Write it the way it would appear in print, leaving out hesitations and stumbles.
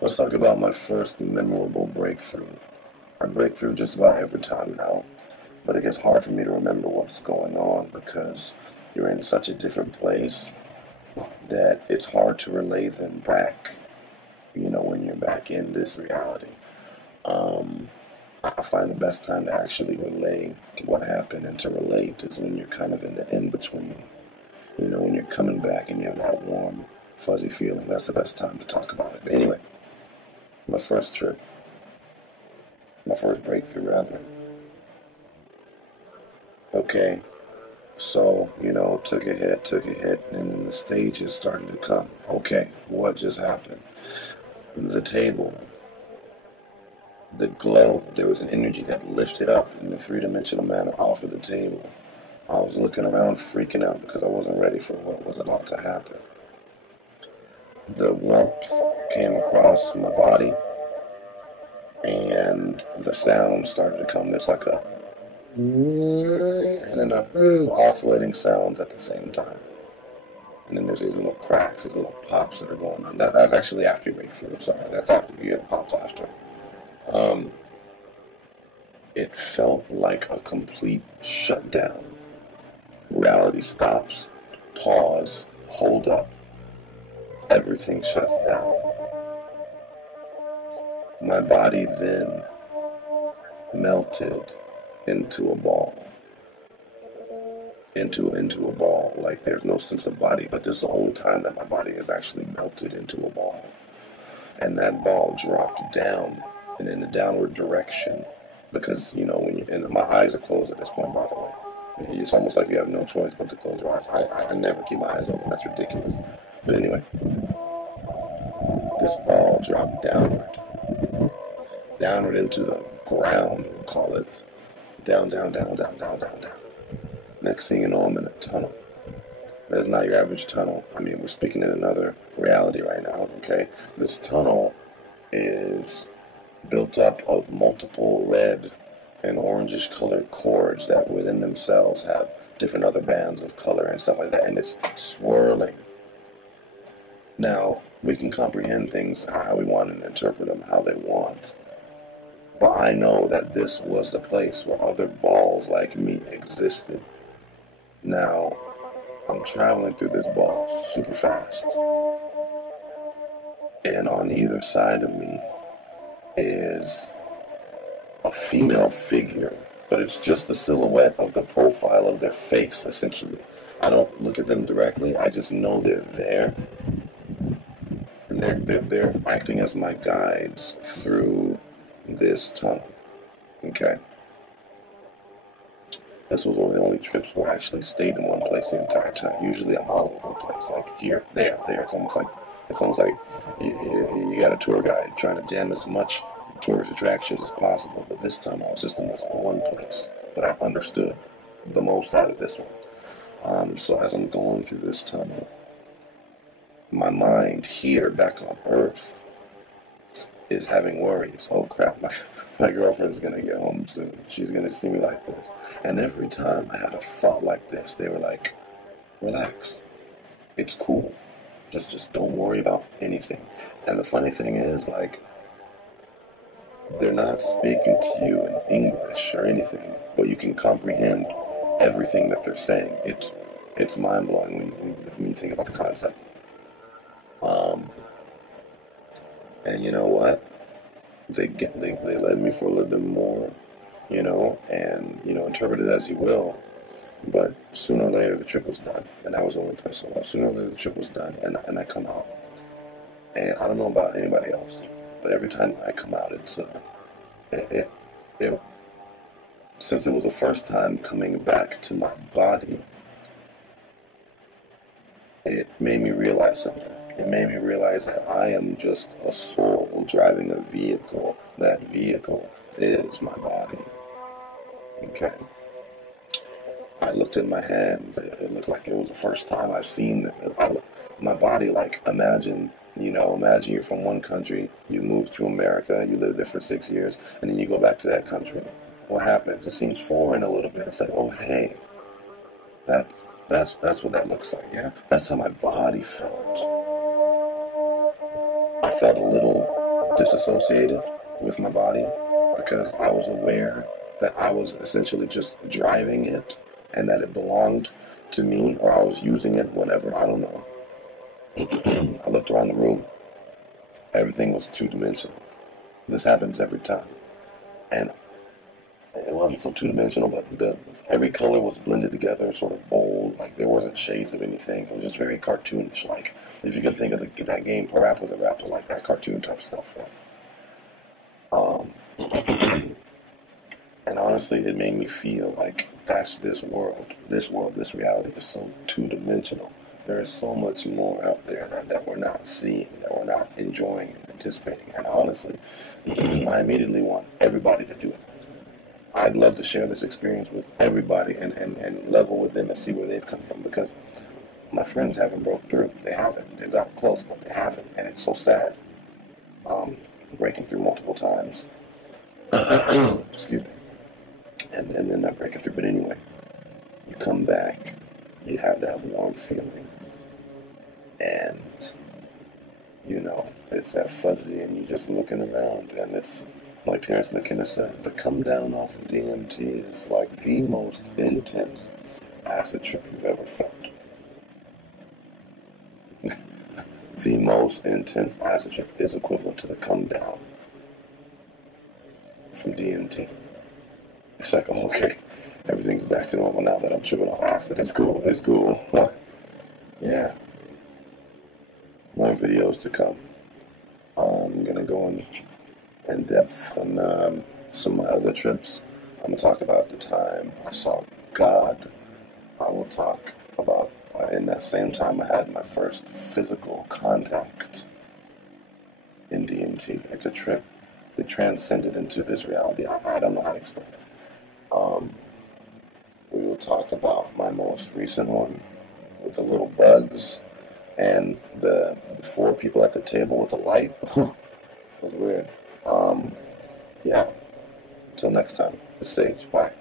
Let's talk about my first memorable breakthrough. I break through just about every time now, but it gets hard for me to remember what's going on because you're in such a different place that it's hard to relay them back, when you're back in this reality. Um, I find the best time to actually relay what happened and to relate is when you're kind of in the in-between. When you're coming back and you have that warm, fuzzy feeling, that's the best time to talk about it. But anyway, my first trip, my first breakthrough rather. Okay, so, took a hit, and then the stages started to come. Okay, what just happened? The table, the glow, there was an energy that lifted up in a three-dimensional manner off of the table. I was looking around freaking out because I wasn't ready for what was about to happen. The warmth came across my body, and the sound started to come. It's like a and then a oscillating sounds at the same time. And then there's these little cracks, these little pops that are going on. That's actually after breakthrough. Sorry, that's after you hear the pops after. Um, it felt like a complete shutdown. Reality stops, pause, hold up. Everything shuts down. My body then melted into a ball. Into a ball. Like there's no sense of body, but this is the only time that my body has actually melted into a ball. And that ball dropped down and in a downward direction because, when you and my eyes are closed at this point, by the way. It's almost like you have no choice but to close your eyes. I never keep my eyes open. That's ridiculous. But anyway, this ball dropped downward into the ground, we'll call it. Down, down, down, down, down, down, down. Next thing you know, I'm in a tunnel. That's not your average tunnel. I mean, we're speaking in another reality right now, okay? This tunnel is built up of multiple red and orangish colored cords that within themselves have different other bands of color and stuff like that, and it's swirling. Now, we can comprehend things how we want and interpret them how they want. But I know that this was the place where other balls like me existed. Now, I'm traveling through this ball super fast. And on either side of me is a female figure, but it's just the silhouette of the profile of their face, essentially. I don't look at them directly, I just know they're there. And they're acting as my guides through this tunnel. Okay? This was one of the only trips where I actually stayed in one place the entire time. Usually I'm all over the place, like here, there, there. It's almost like you got a tour guide trying to jam as much tourist attractions as possible. But this time I was just in this one place, but I understood the most out of this one. So as I'm going through this tunnel, my mind here back on Earth is having worries. Oh crap, my girlfriend's gonna get home soon. She's gonna see me like this. And every time I had a thought like this, they were like, relax. It's cool. Just don't worry about anything. And the funny thing is, like, they're not speaking to you in English or anything, but you can comprehend everything that they're saying. It's mind blowing when you think about the concept. And you know what? They led me for a little bit more, and interpret it as you will. But sooner or later the trip was done, and I was the only person. Well, sooner or later the trip was done, and I come out, and I don't know about anybody else, but every time I come out, it's it since it was the first time coming back to my body, it made me realize something. It made me realize that I am just a soul driving a vehicle. That vehicle is my body. Okay. I looked at my hands. It looked like it was the first time I've seen them. My body, like, imagine you're from one country, you move to America, you live there for 6 years, and then you go back to that country. What happens? It seems foreign a little bit. It's like, oh, hey, that's what that looks like, yeah? That's how my body felt. I felt a little disassociated with my body because I was aware that I was essentially just driving it and that it belonged to me, or I was using it, whatever, I don't know. I looked around the room. Everything was two-dimensional. This happens every time. And it wasn't so two-dimensional, but every color was blended together, sort of bold. Like, there wasn't shades of anything. It was just very cartoonish. Like, if you can think of that game, Parappa the Rapper, like that cartoon type stuff. Right? And honestly, it made me feel like that's this world. This world, this reality is so two-dimensional. There is so much more out there that we're not seeing, that we're not enjoying and anticipating. And honestly, I immediately want everybody to do it. I'd love to share this experience with everybody and level with them and see where they've come from, because my friends haven't broke through. They haven't. They've gotten close, but they haven't. And it's so sad. Breaking through multiple times. Excuse me. And then not breaking through. But anyway, you come back, you have that warm feeling, and it's that fuzzy, and you're just looking around, and it's like Terrence McKenna said, the come down off of DMT is like the most intense acid trip you've ever felt. The most intense acid trip is equivalent to the come down from DMT. It's like, oh, okay, everything's back to normal now that I'm tripping off acid. It's cool. It's cool. Yeah. More videos to come. I'm going to go in depth on some of my other trips. I'm going to talk about the time I saw God. I will talk about, in that same time, I had my first physical contact in DMT. It's a trip that transcended into this reality. I don't know how to explain it. We will talk about my most recent one with the little bugs and the 4 people at the table with the light. It was weird. Yeah. Until next time, the sage. Bye.